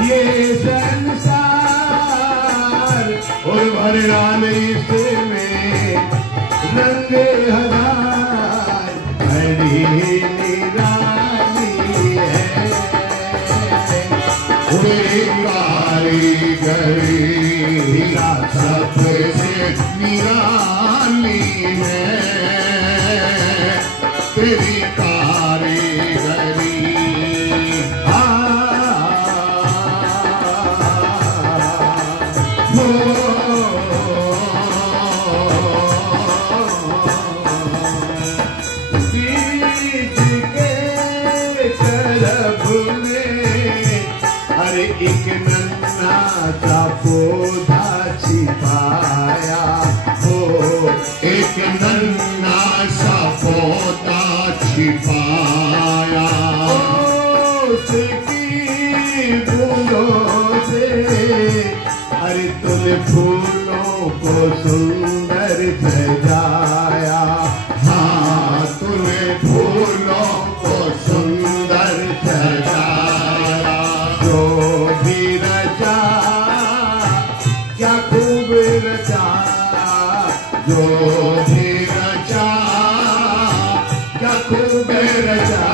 ये संसार और भर डाल इसमें रंग हजार बड़ी निराली है। कारीगरी सबसे निराली है तेरी कारीगरी। एक नन्हा सा पौधा छिपाया हो, एक नन्हा सा पौधा छिपाया उसकी फूलों से। अरे तूने फूलों को सुंदर सजाया, हाँ तूने फूलों को सुंदर सजाया। जो भी रचा क्या खूब रचा, जो भी रचा क्या खूब रचा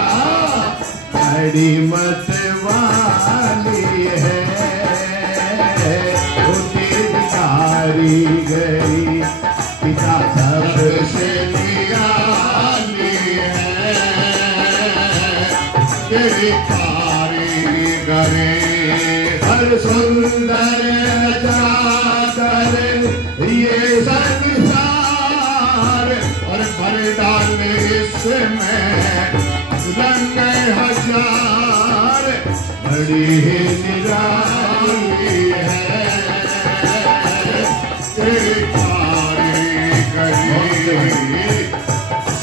बड़ी मत वाली है तेरी कारीगरी। पिता सबसे निराली है तेरी कारीगरी। हर सुंदर जाकर ये संसार और भर डाल इसमें रंग हजार बड़ी निराली है तेरी कारीगरी।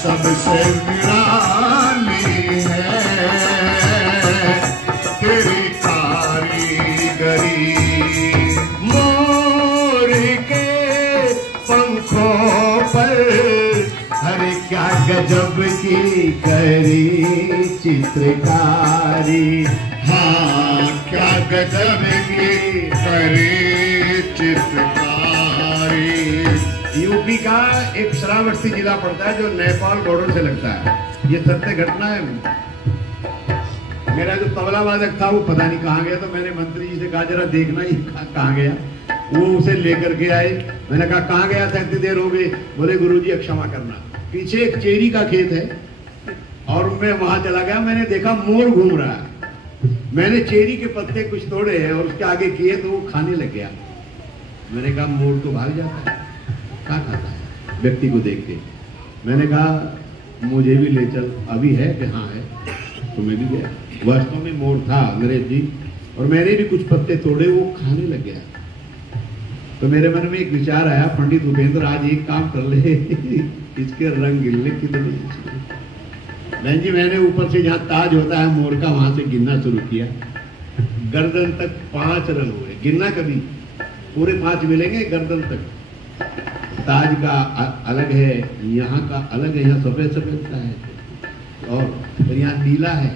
सबसे निराली है तेरी कारीगरी। मोर के पंखों पर हरे क्या गजब की करी चित्रकारी, हाँ क्या गजब की करी चित्रकारी। यूपी का एक श्रावस्ती जिला पड़ता है जो नेपाल बॉर्डर से लगता है। ये सत्य घटना है। मेरा जो तबला वादक था वो पता नहीं कहाँ गया, तो मैंने मंत्री जी से कहा जरा देखना ही कहाँ गया। वो उसे लेकर के आए। मैंने कहा कहाँ गया था, इतनी देर हो गई। बोले गुरुजी क्षमा करना, पीछे एक चेरी का खेत है और मैं वहां चला गया। मैंने देखा मोर घूम रहा है। मैंने चेरी के पत्ते कुछ तोड़े हैं और उसके आगे किए तो वो खाने लग गया। मैंने कहा मोर तो भाग जाता है, क्या खाता है व्यक्ति को देख के। मैंने कहा मुझे भी ले चल। अभी है कि हाँ है, तो मैं भी गया। वास्तव में मोर था अंग्रेज जी, और मैंने भी कुछ पत्ते तोड़े, वो खाने लग गया। तो मेरे मन में एक विचार आया, पंडित उपेंद्र आज एक काम कर ले, इसके रंग गिनने कितने। बहन जी मैंने ऊपर से जहाँ ताज होता है मोर का, वहां से गिनना शुरू किया। गर्दन तक 5 रंग हुए। गिनना कभी पूरे 5 मिलेंगे गर्दन तक। ताज का अलग है, यहाँ का अलग है, यहाँ सफेद सफेद का है, और फिर यहाँ नीला है।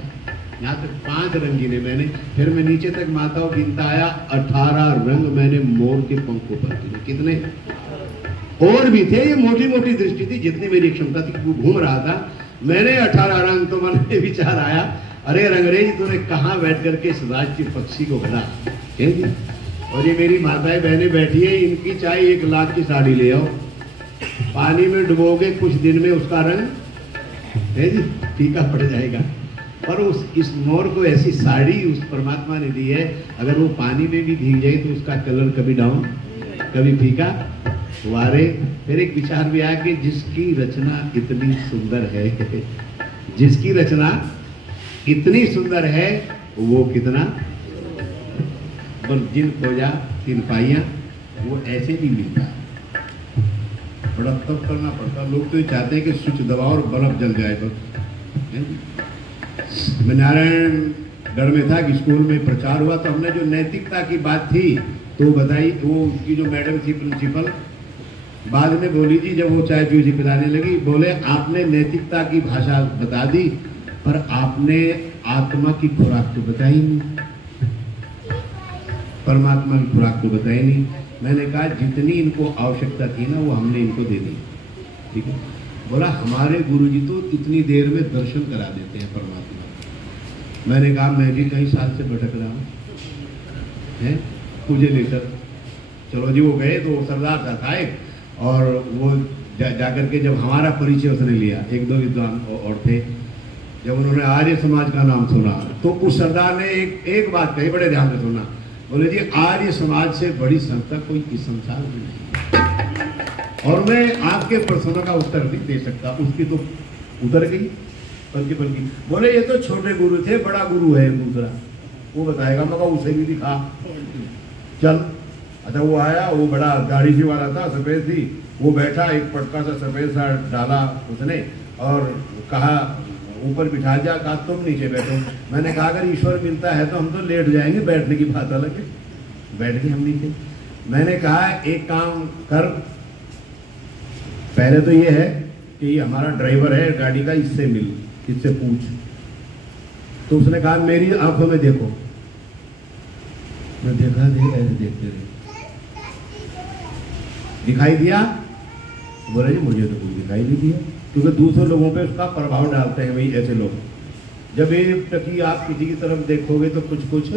यहाँ तक 5 रंग गिने मैंने। फिर मैं नीचे तक माताओं गिनता आया, 18 रंग मैंने मोर के पंखों पर गिने। कितने और भी थे, ये मोटी मोटी दृष्टि थी, जितनी मेरी क्षमता थी। वो घूम रहा था, मैंने 18 रंग। तो मन में विचार आया, अरे रंगरेज तूने कहाँ बैठ करके इस राष्ट्रीय पक्षी को भरा। और ये मेरी माताएं बहनें बैठी है, इनकी चाहे 1 लाख की साड़ी ले आओ, पानी में डुबोगे कुछ दिन में उसका रंग है जी फीका पड़ जाएगा। पर इस मोर को ऐसी साड़ी उस परमात्मा ने दी है, अगर वो पानी में भी भीग जाए तो उसका कलर कभी डाउन कभी फीका। वारे फिर एक विचार भी आया कि जिसकी रचना इतनी सुंदर है, जिसकी रचना इतनी सुंदर है वो कितना बस जिन खोजा 3 पाइयां, वो ऐसे नहीं मिलता, बड़ा तब करना पड़ता। लोग तो ये चाहते हैं कि स्विच दबाओ और बल्ब जल जाए। तो मैं नारायणगढ़ में था कि स्कूल में प्रचार हुआ, तो हमने जो नैतिकता की बात थी तो बताई। वो उसकी जो मैडम थी प्रिंसिपल, बाद में बोली जी, जब वो चाय पीजी पिलाने लगी, बोले आपने नैतिकता की भाषा बता दी पर आपने आत्मा की खुराक तो बताई नहीं। परमात्मा की खुराक को बताई नहीं। मैंने कहा जितनी इनको आवश्यकता थी ना वो हमने इनको दे दी, ठीक है। बोला हमारे गुरुजी तो इतनी देर में दर्शन करा देते हैं परमात्मा। मैंने कहा मैं भी कई साल से भटक रहा हूँ, हैं मुझे लेकर चलो जी। वो गए तो सरदार साहब आए और वो जाकर के जब हमारा परिचय उसने लिया, एक दो विद्वान और थे, जब उन्होंने आर्य समाज का नाम सुना तो उस सरदार ने एक बात कही, बड़े ध्यान से सुना। बोले जी आर्य समाज से बड़ी संस्था कोई इस संसार में नहीं, और मैं आपके प्रश्नों का उत्तर नहीं दे सकता। उसकी तो उतर गई पलकी। बोले ये तो छोटे गुरु थे, बड़ा गुरु है दूसरा, वो बताएगा। मगर उसे भी दिखा, चल। अच्छा वो आया, वो बड़ा दाढ़ी सी वाला था, सफेद थी, वो बैठा, एक पटका सा सफेद सा डाला उसने और कहा ऊपर बिठा जा, कहा तुम नीचे बैठो। मैंने कहा अगर ईश्वर मिलता है तो हम तो लेट जाएंगे, बैठने की बात अलग है। बैठ गए हम नीचे। मैंने कहा एक काम कर, पहले तो ये है कि ये हमारा ड्राइवर है गाड़ी का, इससे मिल, इससे पूछ। तो उसने कहा मेरी आंखों में देखो। मैं देखा ऐसे देखते रहे, दिखाई दिया? बोले जी मुझे तो कुछ दिखाई नहीं दिया, क्योंकि दूसरे लोगों पे उसका प्रभाव डालते हैं भाई ऐसे लोग। जब एक टकी आप किसी की तरफ देखोगे तो कुछ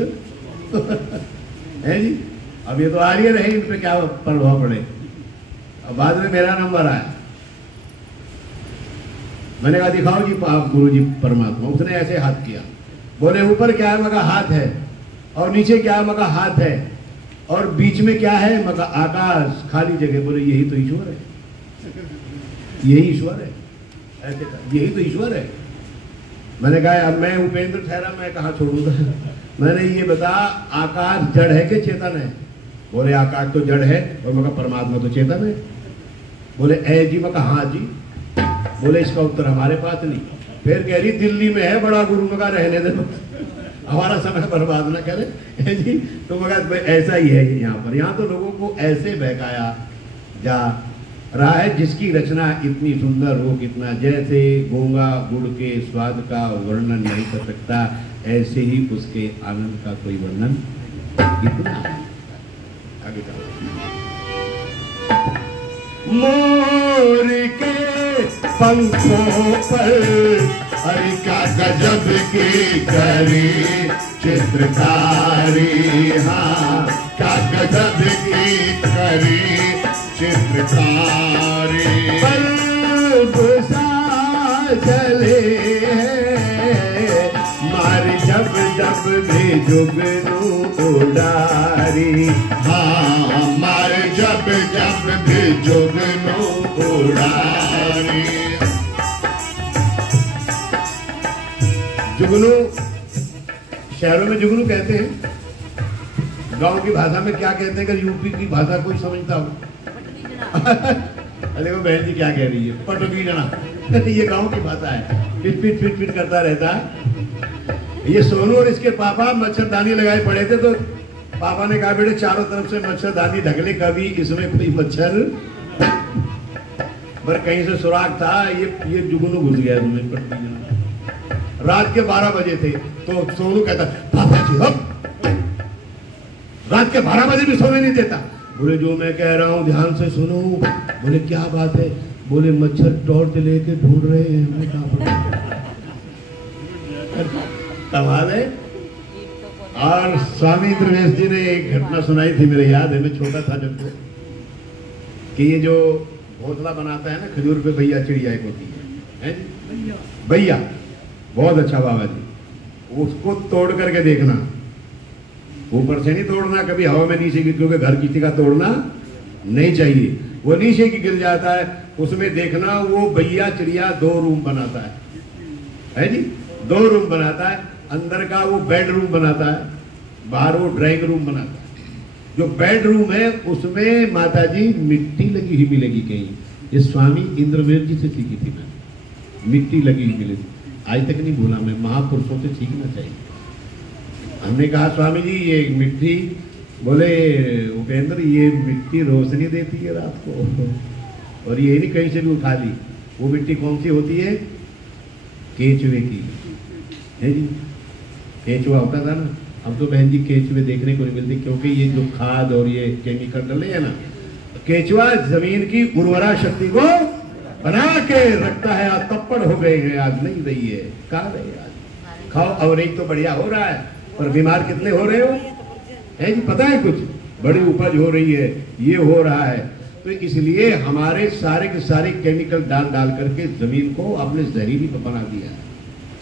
है जी। अब ये तो आ रही रहे, इन पे क्या प्रभाव पड़े। अब बाद में मेरा नंबर आया, मैंने कहा दिखाओ जी आप गुरु जी परमात्मा। उसने ऐसे हाथ किया। बोले ऊपर क्या है? मगा हाथ है। और नीचे क्या है? मगा हाथ है। और बीच में क्या है? मगा आकाश, खाली जगह। बोले यही तो ईश्वर है, यही ईश्वर है। ऐसे कहा यही तो ईश्वर है। मैंने कहा अब मैं उपेंद्र ठहरा, मैं कहाँ छोड़ूंगा। मैंने ये बता आकाश जड़ है कि चेतन है? बोले आकाश तो जड़ है, और मगा परमात्मा तो चेतन है। बोले ऐ जी? मगा हाँ जी। बोले इसका उत्तर हमारे पास नहीं। फिर कह रही दिल्ली में है बड़ा गुरु, मगा रहने दे, हमारा समय बर्बाद ना करे जी। तो मगर ऐसा ही है यहाँ पर। यहाँ तो लोगों को ऐसे बहकाया जा रहा है जिसकी रचना इतनी सुंदर हो, कितना जैसे गूंगा गुड़ के स्वाद का वर्णन नहीं कर सकता, ऐसे ही उसके आनंद का कोई वर्णन कितना। आगे मोर के पंखों पर हरि का गजब की करी चित्रकारी, हाँ का गजब की करी चित्रकारी। बल्ब सा जले मारी जब जब भी जुगनू उडारी, हाँ मारी जब जब भी जुगनू उडारी। जुगनू शहरों में जुगनू कहते हैं, गांव की भाषा में क्या कहते हैं? अगर यूपी की भाषा कोई समझता हो। अरे वो बहन जी क्या कह रही है? पटबीजना। ये गांव की भाषा है, फिट करता रहता है। ये सोनू और इसके पापा मच्छरदानी लगाए पड़े थे, तो पापा ने कहा बेटे चारों तरफ से मच्छरदानी ढक ले, कभी इसमें कोई मच्छर, पर कहीं से सुराग था, ये जुगनू घुस गया इसमें पटबीजना। रात के 12 बजे थे, तो सोनू कहता पापा जी अब रात के 12 बजे भी सोने नहीं देता। बोले जो मैं कह रहा हूँ ध्यान से सुनो। बोले क्या बात है? बोले मच्छर टॉर्च लेके ढूंढ रहे हैं। कमाल है। और स्वामी इंद्रवेश जी ने एक घटना सुनाई थी, मेरे याद है, मैं छोटा था जब तो, कि ये जो घोंसला बनाता है ना खजूर पे, भैया चिड़िया एक होती है भैया, बहुत अच्छा बाबा जी। उसको तोड़ करके देखना, ऊपर से नहीं तोड़ना, कभी हवा में नीचे गिर, क्योंकि घर किसी का तोड़ना नहीं चाहिए। वो नीचे की गिर जाता है, उसमें देखना वो भैया चिड़िया 2 रूम बनाता है जी, 2 रूम बनाता है। अंदर का वो बेडरूम बनाता है, बाहर वो ड्राइंग रूम बनाता है। जो बेडरूम है उसमें माता जी मिट्टी लगी हुई मिलेगी कहीं। ये स्वामी इंद्रवेश जी से सीखी थी मैंने, मिट्टी लगी हुई मिलेगी। आज तक नहीं भूला मैं, महापुरुषों से सीखना चाहिए। हमने कहा स्वामी जी ये मिट्टी, बोले उपेंद्र ये मिट्टी रोशनी देती है रात को, और ये नहीं कहीं से भी उठा ली। वो मिट्टी कौन सी होती है? केचुए की है जी। केचुआ होता था ना, अब तो बहन जी केचुए देखने को नहीं मिलते, क्योंकि ये जो खाद और ये केमिकल डले है ना, केचुआ जमीन की उर्वरा शक्ति को बना के रखता है। आज तप्पड़ हो गए हैं, आज नहीं रही है, कहाँ रही है आज। खाओ, अवरेज तो बढ़िया हो रहा है, और बीमार कितने हो रहे हो है जी, पता है? कुछ बड़ी उपज हो रही है, ये हो रहा है। तो इसलिए हमारे सारे के सारे केमिकल डाल डाल करके जमीन को आपने जहरीली बना दिया है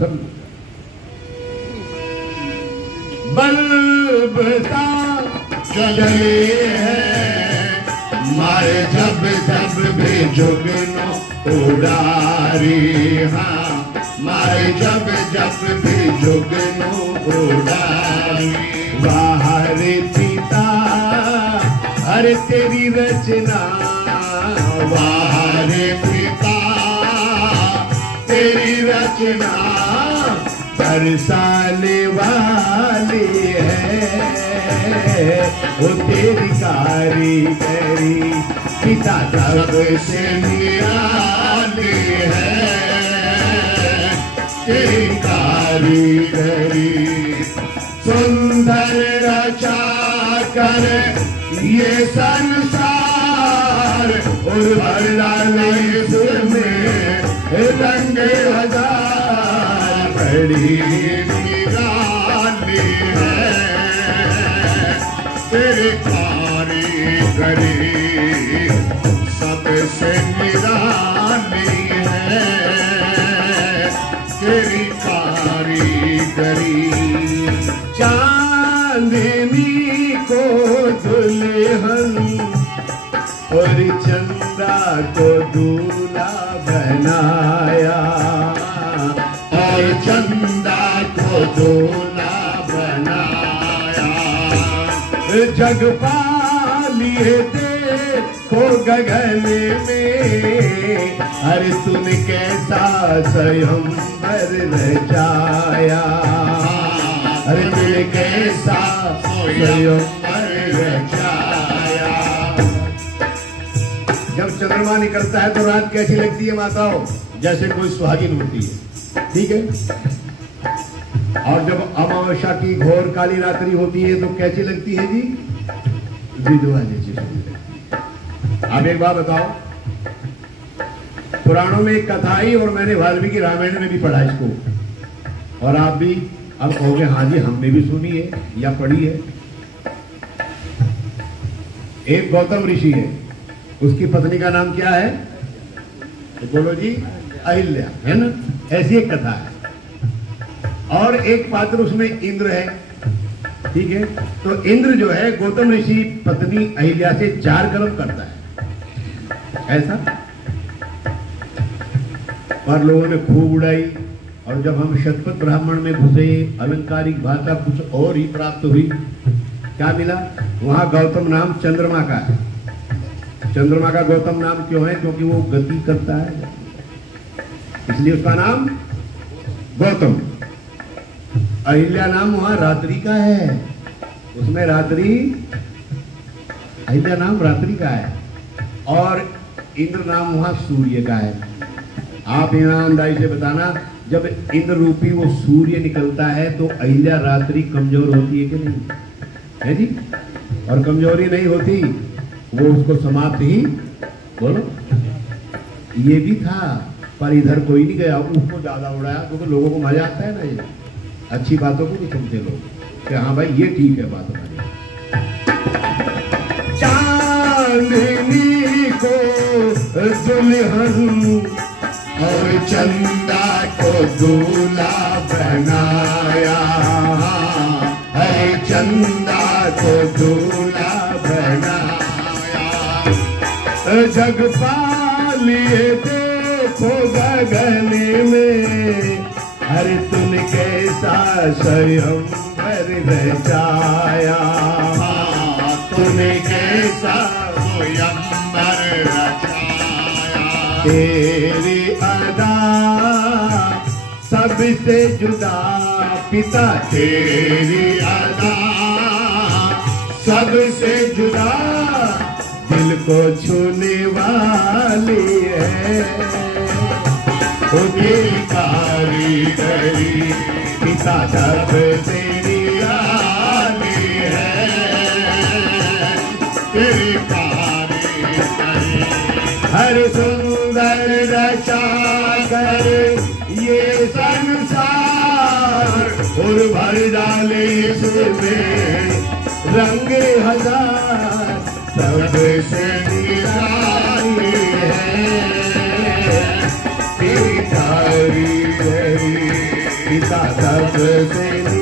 सब। बल्ब सा जले है मारे जब जब भी जुगनू उडारी, हाँ मारे जब जब भी जुगनू उडारी। बाहर पिता हर तेरी रचना, बाहर पिता तेरी रचना बरसाने वाली है वो तेरी कारीगरी। पिता सबसे निराली है तेरी कारीगरी। सुंदर रचा कर ये संसार और भर डाले इसमें रंग हजार। बड़ी निराली है तेरी कारीगरी, सबसे निराली है तेरी कारीगरी। चांदनी को दुल्हन और चंदा को दूल्हा बनाया, और चंदा को दूल्हा बनाया। जग पालिए देखो गगन में, अरे तूने कैसा स्वयंवर रचाया, अरे तूने कैसा स्वयंवर रचाया। जब चंद्रमा निकलता है तो रात कैसी लगती है माताओं? जैसे कोई सुहागिन होती है, ठीक है। और जब अमावस्या की घोर काली रात्रि होती है तो कैसी लगती है जी? विधवा जैसी लगती है। अब एक बात बताओ, पुराणों में एक कथा आई और मैंने वाल्मीकि रामायण में भी पढ़ा इसको, और आप भी अब कहोगे हाँ जी हमने भी सुनी है या पढ़ी है। एक गौतम ऋषि है, उसकी पत्नी का नाम क्या है? तो बोलो जी, अहिल्या, है ना? ऐसी एक कथा है। और एक पात्र उसमें इंद्र है, ठीक है। तो इंद्र जो है गौतम ऋषि पत्नी अहिल्या से 4 कर्म करता है, ऐसा। और लोगों ने खूब उड़ाई, और जब हम शतपथ ब्राह्मण में घुसे, अलंकारिक भाषा कुछ और ही प्राप्त हुई। क्या मिला? वहां गौतम नाम चंद्रमा का है। चंद्रमा का गौतम नाम क्यों है? क्योंकि वो गति करता है, इसलिए उसका नाम गौतम। अहिल्या नाम वहां रात्रि का है, उसमें रात्रि, अहिल्या नाम रात्रि का है। और इंद्र नाम वहां सूर्य का है। आप ईमानदारी से बताना, जब इंद्र रूपी वो सूर्य निकलता है तो अहिल्या रात्रि कमजोर होती है कि नहीं? है जी? और कमजोरी नहीं होती, वो उसको समाप्त ही, बोलो। ये भी था, पर इधर कोई नहीं गया, उसको ज्यादा उड़ाया, क्योंकि लोगों को मजा आता है ना, ये अच्छी बातों को नहीं सुनते लोग कि हाँ भाई ये ठीक है बात हमारी। चांदनी को दुल्हन और चंदा को दूल्हा बनाया, है चंदा को दूल्हा बनाया। जग पालिए देखो गगन में, हर तूने कैसा स्वयंवर रचाया, तूने कैसा स्वयंवर रचाया। तेरी अदा सबसे जुदा पिता, तेरी अदा सबसे जुदा, दिल को छूने वाली है तेरी कारीगरी। पिता सबसे निराली कर ये संसार और भर डाले इसमें रंग हजार सबसे निराली है पिता सबसे